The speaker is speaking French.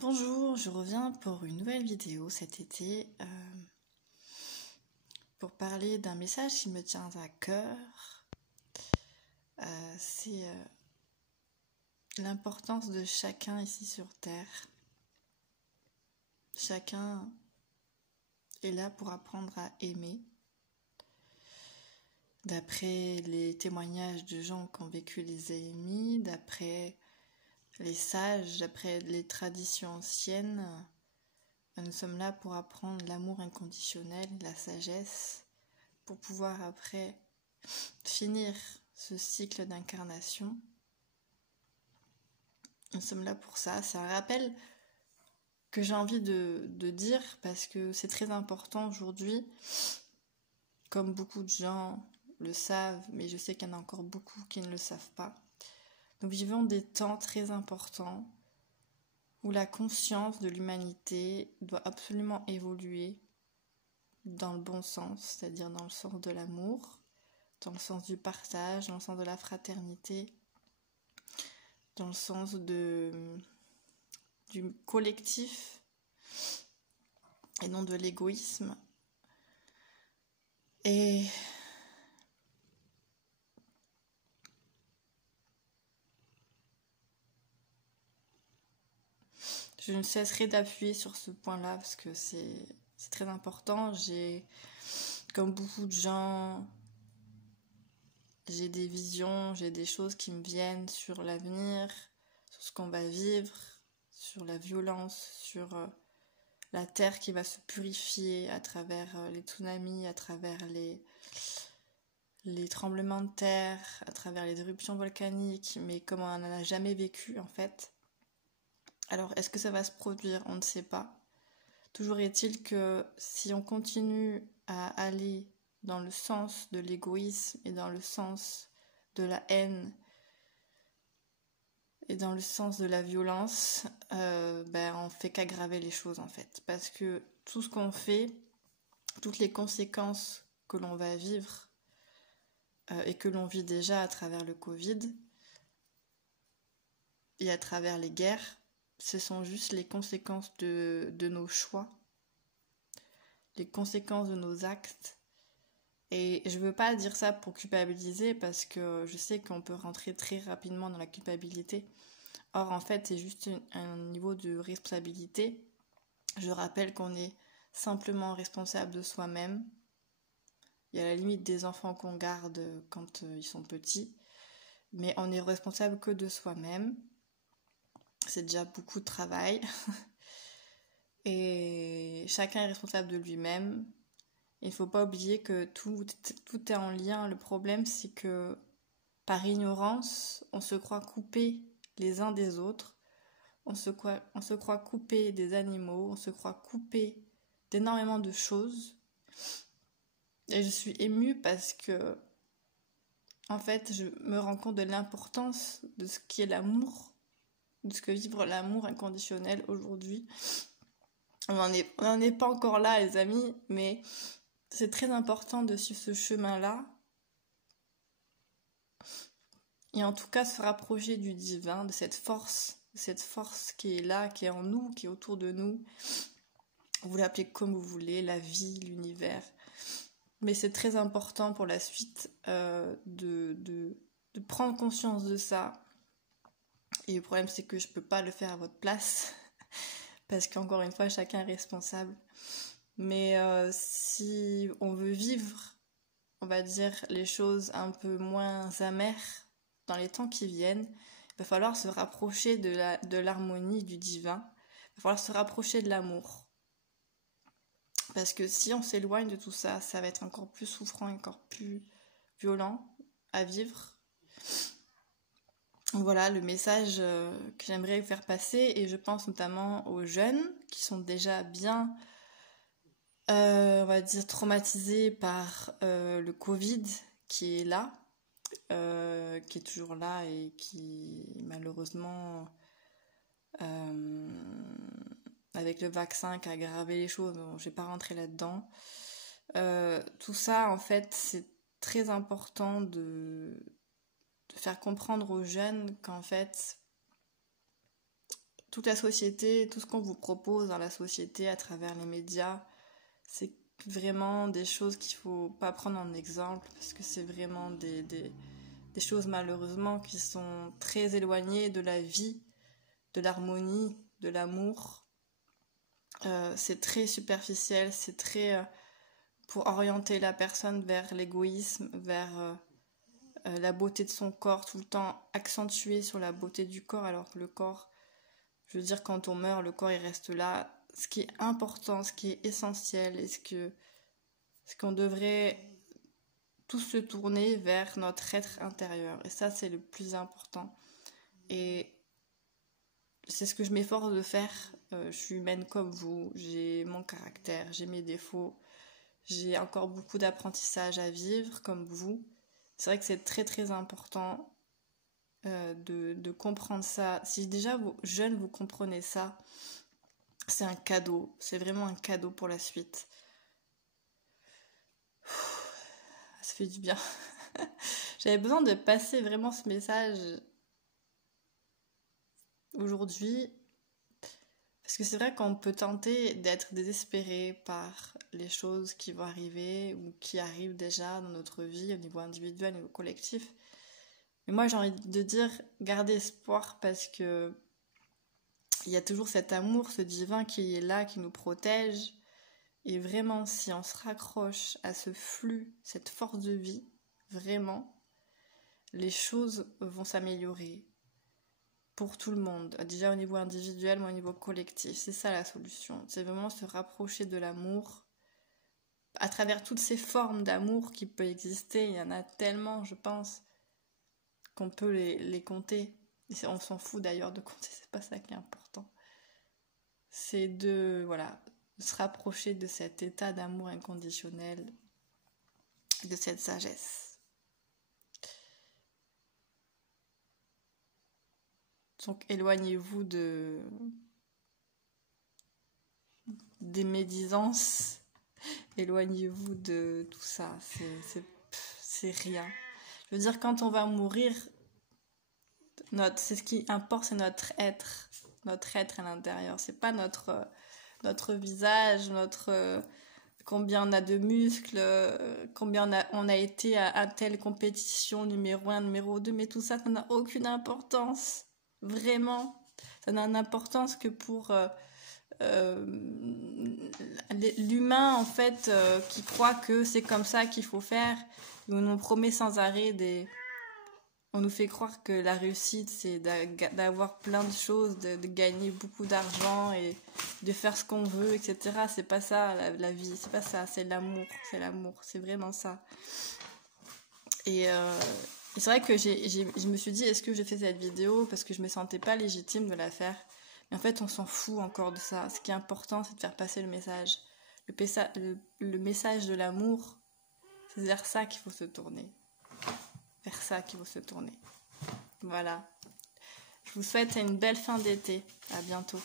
Bonjour, je reviens pour une nouvelle vidéo cet été pour parler d'un message qui me tient à cœur. C'est l'importance de chacun ici sur Terre. Chacun est là pour apprendre à aimer. D'après les témoignages de gens qui ont vécu les EMI, d'après les sages, d'après les traditions anciennes, nous sommes là pour apprendre l'amour inconditionnel, la sagesse, pour pouvoir après finir ce cycle d'incarnation. Nous sommes là pour ça. C'est un rappel que j'ai envie de dire parce que c'est très important aujourd'hui. Comme beaucoup de gens le savent, mais je sais qu'il y en a encore beaucoup qui ne le savent pas. Nous vivons des temps très importants où la conscience de l'humanité doit absolument évoluer dans le bon sens, c'est-à-dire dans le sens de l'amour, dans le sens du partage, dans le sens de la fraternité, dans le sens du collectif et non de l'égoïsme. Et je ne cesserai d'appuyer sur ce point-là parce que c'est très important. Comme beaucoup de gens, j'ai des visions, j'ai des choses qui me viennent sur l'avenir, sur ce qu'on va vivre, sur la violence, sur la terre qui va se purifier à travers les tsunamis, à travers les tremblements de terre, à travers les éruptions volcaniques, mais comme on n'en a jamais vécu en fait. Alors, est-ce que ça va se produire? On ne sait pas. Toujours est-il que si on continue à aller dans le sens de l'égoïsme et dans le sens de la haine et dans le sens de la violence, on fait qu'aggraver les choses en fait. Parce que tout ce qu'on fait, toutes les conséquences que l'on va vivre et que l'on vit déjà à travers le Covid et à travers les guerres, ce sont juste les conséquences de nos choix, les conséquences de nos actes. Et je veux pas dire ça pour culpabiliser parce que je sais qu'on peut rentrer très rapidement dans la culpabilité. Or, en fait, c'est juste un niveau de responsabilité. Je rappelle qu'on est simplement responsable de soi-même. Il y a la limite des enfants qu'on garde quand ils sont petits. Mais on est responsable que de soi-même. C'est déjà beaucoup de travail. Et chacun est responsable de lui-même. Il ne faut pas oublier que tout est en lien. Le problème, c'est que par ignorance, on se croit coupés les uns des autres. On se croit coupés des animaux. On se croit coupés d'énormément de choses. Et je suis émue parce que, en fait, je me rends compte de l'importance de ce qu'est l'amour, de ce que vivre l'amour inconditionnel aujourd'hui. On n'en est pas encore là, les amis, mais c'est très important de suivre ce chemin-là. Et en tout cas, se rapprocher du divin, de cette force qui est là, qui est en nous, qui est autour de nous. Vous l'appelez comme vous voulez, la vie, l'univers. Mais c'est très important pour la suite de prendre conscience de ça. Et le problème, c'est que je peux pas le faire à votre place. Parce qu'encore une fois, chacun est responsable. Mais si on veut vivre, on va dire, les choses un peu moins amères dans les temps qui viennent, il va falloir se rapprocher de l'harmonie, du divin. Il va falloir se rapprocher de l'amour. Parce que si on s'éloigne de tout ça, ça va être encore plus souffrant, encore plus violent à vivre. Voilà le message que j'aimerais vous faire passer, et je pense notamment aux jeunes qui sont déjà bien, on va dire, traumatisés par le Covid qui est là, qui est toujours là et qui malheureusement, avec le vaccin qui a aggravé les choses, bon, je vais pas rentrer là-dedans. Tout ça, en fait, c'est très important de faire comprendre aux jeunes qu'en fait, toute la société, tout ce qu'on vous propose dans la société à travers les médias, c'est vraiment des choses qu'il faut pas prendre en exemple parce que c'est vraiment des choses malheureusement qui sont très éloignées de la vie, de l'harmonie, de l'amour. C'est très superficiel, c'est très pour orienter la personne vers l'égoïsme, vers la beauté de son corps, tout le temps accentué sur la beauté du corps, alors que le corps, je veux dire, quand on meurt, le corps il reste là. Ce qui est important, ce qui est essentiel, et ce qu'on devrait tous se tourner vers notre être intérieur. Et ça, c'est le plus important. Et c'est ce que je m'efforce de faire. Je suis humaine comme vous, j'ai mon caractère, j'ai mes défauts, j'ai encore beaucoup d'apprentissage à vivre comme vous. C'est vrai que c'est très très important de comprendre ça. Si déjà vous, jeunes, vous comprenez ça, c'est un cadeau, c'est vraiment un cadeau pour la suite. Ça fait du bien. J'avais besoin de passer vraiment ce message aujourd'hui, parce que c'est vrai qu'on peut tenter d'être désespéré par les choses qui vont arriver ou qui arrivent déjà dans notre vie au niveau individuel, au niveau collectif. Mais moi j'ai envie de dire, gardez espoir parce que il y a toujours cet amour, ce divin qui est là, qui nous protège. Et vraiment, si on se raccroche à ce flux, cette force de vie, vraiment, les choses vont s'améliorer pour tout le monde. Déjà au niveau individuel, mais au niveau collectif. C'est ça la solution. C'est vraiment se rapprocher de l'amour. À travers toutes ces formes d'amour qui peuvent exister, il y en a tellement, je pense, qu'on peut les compter. Et on s'en fout d'ailleurs de compter, c'est pas ça qui est important. C'est de se rapprocher de cet état d'amour inconditionnel, de cette sagesse. Donc éloignez-vous des médisances, éloignez-vous de tout ça, c'est rien. Je veux dire, quand on va mourir, c'est ce qui importe, c'est notre être à l'intérieur. C'est pas notre visage, combien on a de muscles, combien on a été à telle compétition, numéro 1, numéro 2, mais tout ça, ça n'a aucune importance. Vraiment. Ça n'a d'importance que pour l'humain, en fait, qui croit que c'est comme ça qu'il faut faire. Et on nous promet sans arrêt on nous fait croire que la réussite, c'est d'avoir plein de choses, de gagner beaucoup d'argent et de faire ce qu'on veut, etc. C'est pas ça, la vie, c'est pas ça, c'est l'amour, c'est vraiment ça. Et c'est vrai que je me suis dit, est-ce que j'ai fait cette vidéo parce que je me sentais pas légitime de la faire. Mais en fait, on s'en fout encore de ça. Ce qui est important, c'est de faire passer le message. Le message de l'amour, c'est vers ça qu'il faut se tourner. Vers ça qu'il faut se tourner. Voilà. Je vous souhaite une belle fin d'été. À bientôt.